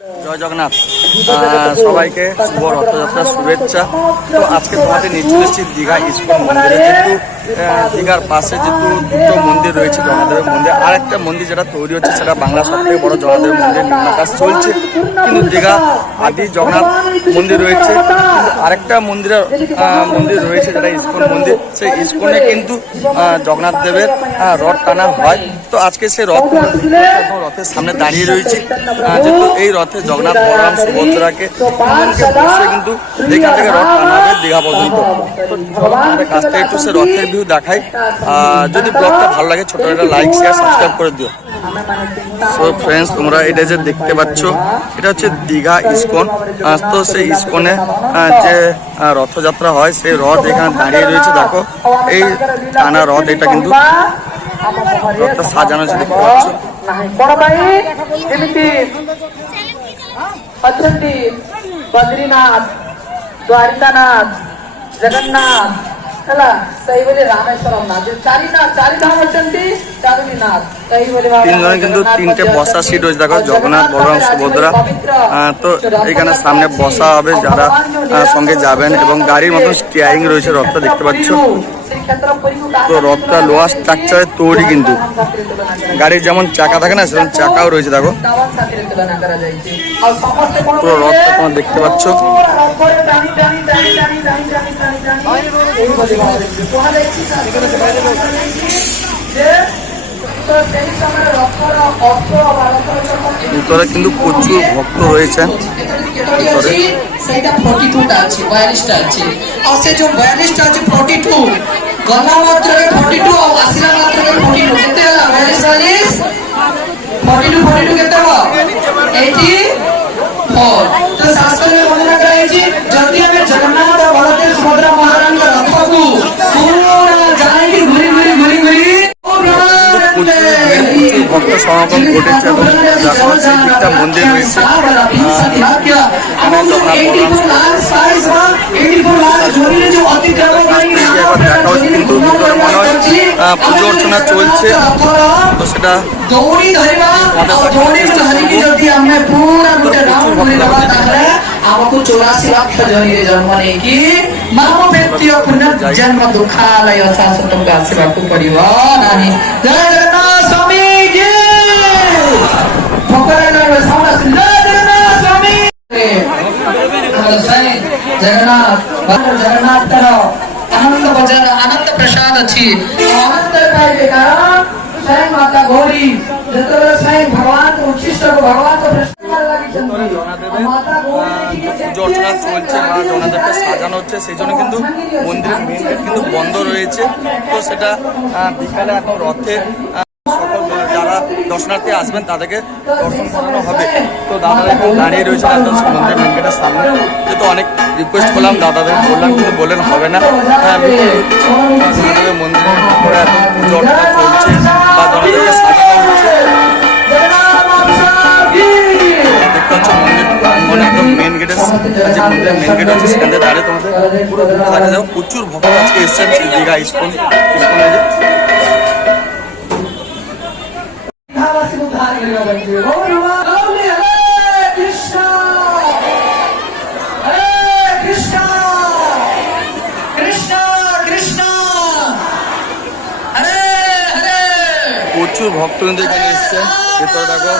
Yeah. জয় জগন্নাথ। সবাইকে শুভ রথযাত্রার শুভেচ্ছা। তো আজকে তোমাদের এসেছি দীঘা ইস্কন মন্দিরে যেহেতু দীঘার পাশে যেহেতু দুটো মন্দির রয়েছে জগন্নাথের মন্দির আর একটা মন্দির যেটা তৈরি হচ্ছে সেটা বাংলা সব থেকে বড় জগন্নাথের মন্দির নির্মাণ কাজ চলছে। কিন্তু দীঘা আদি জগন্নাথ মন্দির রয়েছে। আরেকটা মন্দিরের মন্দির রয়েছে যেটা ইস্কন মন্দির, সেই ইস্কনে কিন্তু জগন্নাথ দেবের রথ টানা হয়। তো আজকে সেই রথ, রথের সামনে দাঁড়িয়ে রয়েছে। যেহেতু এই রথে জগন্নাথ বলরাম সুভদ্রাকে তিনজনকে বসে কিন্তু এখান থেকে রথ টানা দীঘা পর্যন্ত। থেকে একটু সে রথের ভিউ দেখাই। যদি ব্লগটা ভালো লাগে, ছোট একটা লাইক শেয়ার সাবস্ক্রাইব করে দিও। সো ফ্রেন্ডস তোমরা এটা যে দেখতে পাচ্ছ, এটা হচ্ছে দীঘা ইস্কন। তো সেই ইস্কনে যে রথযাত্রা হয়, সেই রথ এখানে দাঁড়িয়ে রয়েছে, দেখো। এই টানা রথ এটা কিন্তু রথটা সাজানো আছে দেখতে পাচ্ছ। અત્યંત બદ્રીનાથ દ્વારિકાનાથ જગન્નાથ ହେଲା ସେଇଭଳି ରାମେଶ୍ୱରମ ନାଥ। ଯୋଉ ଚାରି ନା ଚାରି ଧାମ ଅଛନ୍ତି ନାଥ। কিন্তু তিনটে সিট দেখো জগন্নাথ সুভদ্রা তো এখানে সামনে বসা হবে যারা সঙ্গে যাবেন এবং গাড়ির স্টিয়ারিং রয়েছে রথটা দেখতে তো রথটা তৈরি কিন্তু গাড়ির যেমন চাকা থাকে না সেরকম চাকাও রয়েছে দেখো রথটা তোমরা দেখতে পাচ্ছ ভিতরে কিন্তু প্রচুর ভক্ত রয়েছে କେତୋଟି ଅଛି ସେଇଟା ଫର୍ଟି ଟୁଟା ଅଛି ବୟାଳିଶଟା ଅଛି ଆଉ ସେ ଯୋଉ ବୟାଳିଶଟା ଅଛି ଫର୍ଟି ଟୁ ଗଲା ମାତ୍ରରେ ଫର୍ଟି ଟୁ ଆଉ ଆସିଲା ମାତ୍ରରେ সমাগম ঘটেছে এবং পাশাপাশি একটা মন্দির রয়েছে দেখা হচ্ছে কিন্তু মনে হয় পুজো অর্চনা চলছে তো সেটা हमको चौरासी लाख जनी जन्म नहीं कि मामो व्यक्ति पुनर्जन्म दुखालय शासनका सेवा को परिवार अनि जय जय జగన్నాథ్ జగన్నాథ్ తన ఆనంద బజార్ ఆనంద ప్రసాద్ ଅଛି ఆనంద ପାଇବେ କାରଣ ସ୍ୱୟଂ ମାତା ଗୌରୀ ଯେତେବେଳେ ସ୍ୱୟଂ ଭଗବାନ ଉଚ୍ଛିଷ୍ଟ ଭଗବାନ জটনা চলছে বা জনাদেরটা সাজানো হচ্ছে সেই জন্য কিন্তু মন্দিরের মেন গেট কিন্তু বন্ধ রয়েছে তো সেটা বিকালে এখন রথের দর্শনার্থী আসবেন, তাদেরকে দর্শন করানো হবে। তো দাদা এখন দাঁড়িয়ে রয়েছে একদম মন্দিরের মেন গেটের সামনে। যেহেতু অনেক রিকোয়েস্ট করলাম, দাদাদের বললাম, কিন্তু বললেন হবে না। হ্যাঁ মন্দিরে এখন পুজো চলছে, বা জগন্নাথকে সাজানো হচ্ছে। দেখতে মন্দির একদম গেটের যে মেন গেট আছে সেখান থেকে দাঁড়িয়ে তোমাদের পুরো দেখা যাবে। প্রচুর ভক্ত আজকে এসছেন দীঘা ইস্কন ইস্কনে প্রচুর ভক্ত কিন্তু এখানে এসছে। ভেতরে দেখো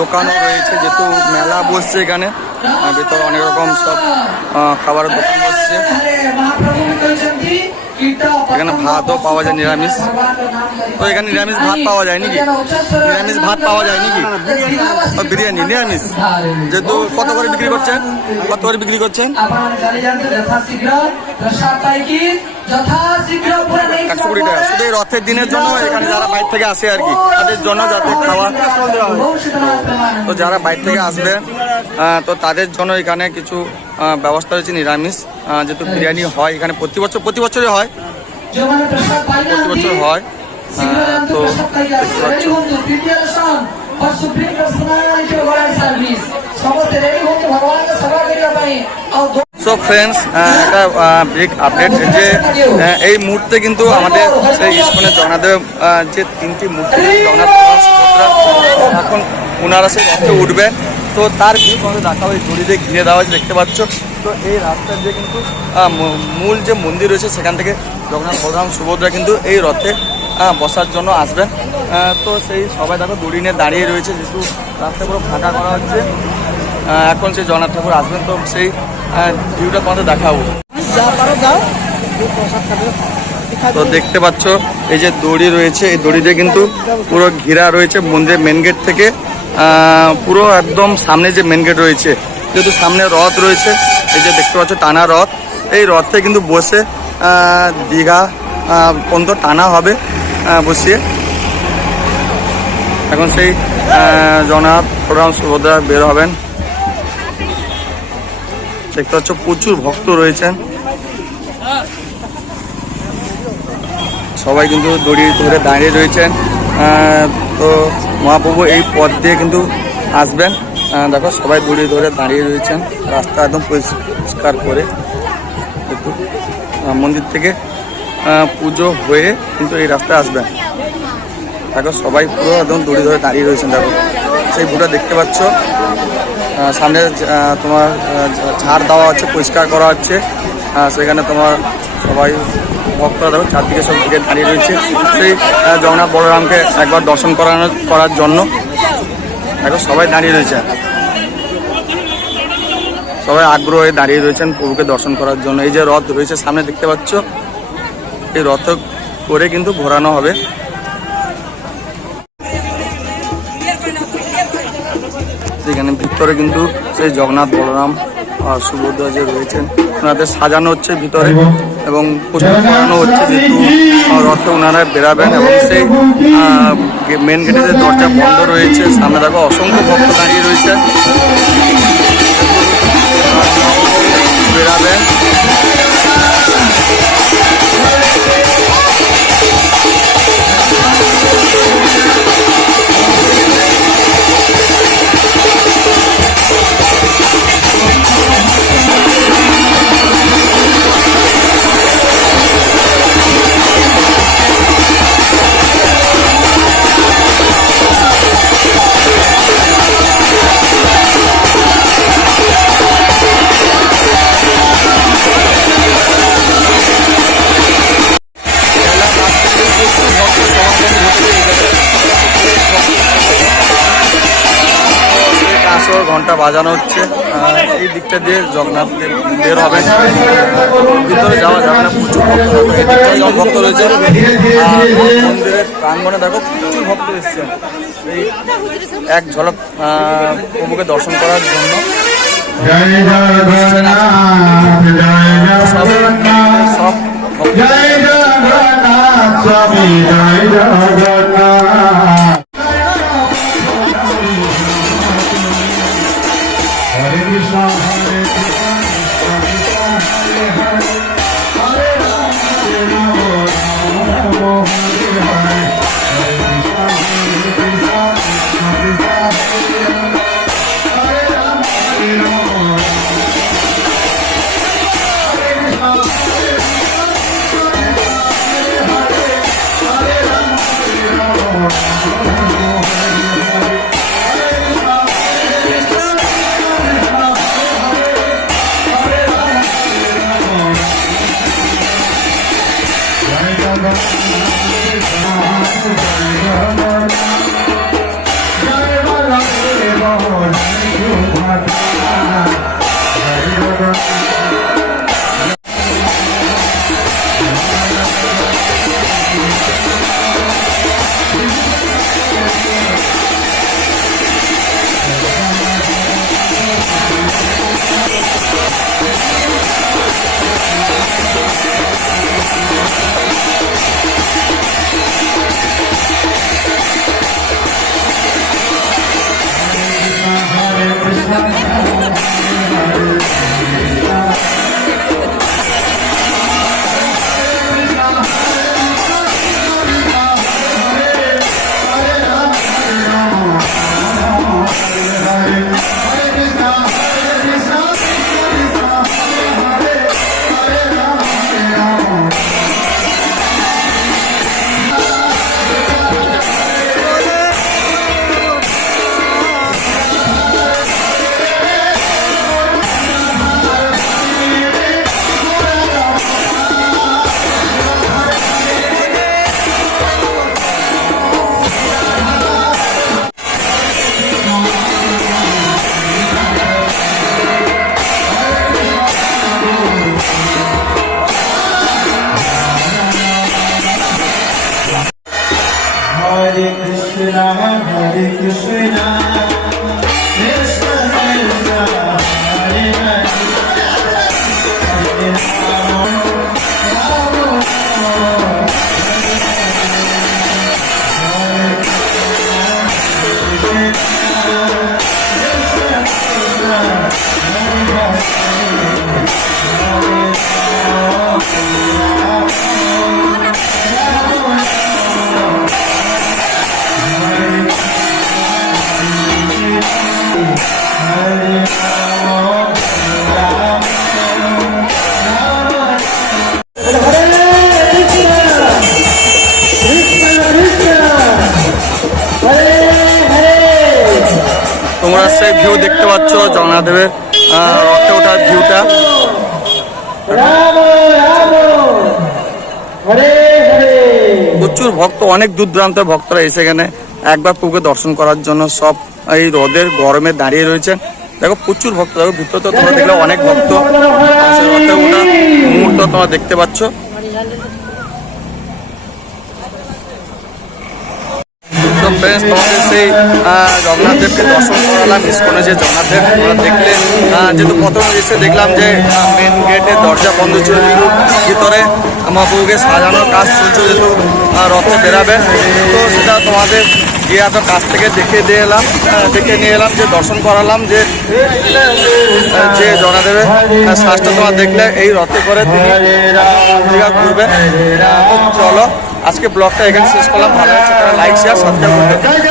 দোকানও রয়েছে, যেহেতু মেলা বসছে এখানে। ভেতরে অনেক রকম সব খাবারের দোকান বসছে। এখানে ভাতও পাওয়া যায়, নিরামিষ। তো এখানে নিরামিষ ভাত পাওয়া যায় নাকি? নিরামিষ ভাত পাওয়া যায় নাকি? বিরিয়ানি, নিরামিষ। যেহেতু কত করে বিক্রি করছেন? কত করে বিক্রি করছেন? একশো কুড়ি টাকা শুধু এই রথের দিনের জন্য এখানে যারা বাইর থেকে আসে আর কি। তাদের জন্য যাতে খাওয়া তো যারা বাইর থেকে আসবে তো তাদের জন্য এখানে কিছু ব্যবস্থা রয়েছে নিরামিষ। যেহেতু বিরিয়ানি হয় এখানে প্রতি বছর প্রতি বছরই হয়। প্রতি বছর হয়। তো और सुप्रीम সো ফ্রেন্ডস একটা বিগ আপডেট যে এই মুহূর্তে কিন্তু আমাদের সেই ইস্কনের জগন্নাথ যে তিনটি মূর্তি, জগন্নাথ এখন ওনারা সেই রথে উঠবে। তো তার ভিউ তোমাদের দেখা হয় দড়ি দিয়ে ঘিরে দেওয়া হয়েছে, দেখতে পাচ্ছ। তো এই রাস্তার যে কিন্তু মূল যে মন্দির রয়েছে, সেখান থেকে জগন্নাথ বলরাম সুভদ্রা কিন্তু এই রথে বসার জন্য আসবেন। তো সেই সবাই দেখো, দড়ি নিয়ে দাঁড়িয়ে রয়েছে, যেহেতু রাস্তা পুরো ফাঁকা করা হচ্ছে। এখন সেই জগন্নাথ ঠাকুর আসবেন, তো সেই ভিউটা তোমাদের দেখাবো। তো দেখতে পাচ্ছ এই যে দড়ি রয়েছে এই দড়িতে কিন্তু পুরো ঘেরা রয়েছে মন্দিরের মেন গেট থেকে। আহ, পুরো একদম সামনে যে মেন গেট রয়েছে যেহেতু সামনে রথ রয়েছে এই যে দেখতে পাচ্ছ টানা রথ। এই রথে কিন্তু বসে আহ, দীঘা পর্যন্ত টানা হবে বসিয়ে। এখন সেই জগন্নাথ প্রোগ্রাম সুভদ্রা বের হবেন। দেখতে পাচ্ছ, প্রচুর ভক্ত রয়েছেন। সবাই কিন্তু দড়ি ধরে দাঁড়িয়ে রয়েছেন। তো মহাপ্রভু এই পথ দিয়ে কিন্তু আসবেন। দেখো, সবাই দড়ি ধরে দাঁড়িয়ে রয়েছেন। রাস্তা একদম পরিষ্কার করে একটু মন্দির থেকে পুজো হয়ে কিন্তু এই রাস্তায় আসবেন। দেখো, সবাই পুরো একদম দড়ি ধরে দাঁড়িয়ে রয়েছেন। দেখো, সেই ভুটা দেখতে পাচ্ছ। সামনে তোমার ঝাড় দেওয়া হচ্ছে, পরিষ্কার করা হচ্ছে। সেখানে তোমার সবাই ভক্তরা দেখো চারদিকে সব দিকে দাঁড়িয়ে রয়েছে। সেই জগন্নাথ বলরামকে একবার দর্শন করানো করার জন্য। দেখো, সবাই দাঁড়িয়ে রয়েছে। সবাই আগ্রহ দাঁড়িয়ে রয়েছেন প্রভুকে দর্শন করার জন্য। এই যে রথ রয়েছে, সামনে দেখতে পাচ্ছ? এই রথ করে কিন্তু ঘোরানো হবে। ভিতরে কিন্তু সেই জগন্নাথ বলরাম আর সুভদ্রা যে রয়েছেন, ওনাদের সাজানো হচ্ছে ভিতরে এবং প্রস্তুত করানো হচ্ছে যেহেতু রথে ওনারা বেরাবেন এবং সেই মেন গেটে দরজা বন্ধ রয়েছে, সামনে দেখো অসংখ্য ভক্ত দাঁড়িয়ে রয়েছে। বেরাবেন কাঁসর ঘণ্টা বাজানো হচ্ছে। এই দিকটা দিয়ে জগন্নাথ বের হবেন। ভিতরে যাওয়া যাবে না, প্রচুর ভক্ত রয়েছে। মন্দিরের প্রাঙ্গণে দেখো, প্রচুর ভক্ত এসছেন এই এক ঝলক প্রভুকে দর্শন করার জন্য। সব সব ভক্ত Krishna, Hare Krishna. Yeah. পাচ্ছ জগন্নাথদেবের রথে ওঠার ভিউটা প্রচুর ভক্ত, অনেক দূর দূরান্তের ভক্তরা এসে এখানে একবার প্রভুকে দর্শন করার জন্য সব এই রোদের গরমে দাঁড়িয়ে রয়েছেন দেখো, প্রচুর ভক্ত, দেখো, ভিতরে তো তোমরা দেখলে অনেক ভক্ত। মুহূর্ত তোমরা দেখতে পাচ্ছ। ফ্রেন্ডস তোমাদের সেই জগন্নাথ দেবকে দর্শন করালাম ইস্কনে যে জগন্নাথ দেব দেখলে যেহেতু প্রথমে এসে দেখলাম যে মেন গেটের দরজা বন্ধ ছিল ভিতরে আমার বউকে সাজানোর কাজ চলছে যেহেতু রথে বেরাবে। তো সেটা তোমাদের গিয়ে এত কাছ থেকে দেখে দিয়ে এলাম দেখে নিয়ে এলাম যে দর্শন করালাম যে যে জগন্নাথদেবের আহ, শ্বাসটা তোমার দেখলে এই রথে করে তিনি দীঘা ঘুরবেন। চলো আজকে ব্লগটা এখানে শেষ করলাম। ভালো লাগছে লাইক শেয়ার সাবস্ক্রাইব করতে।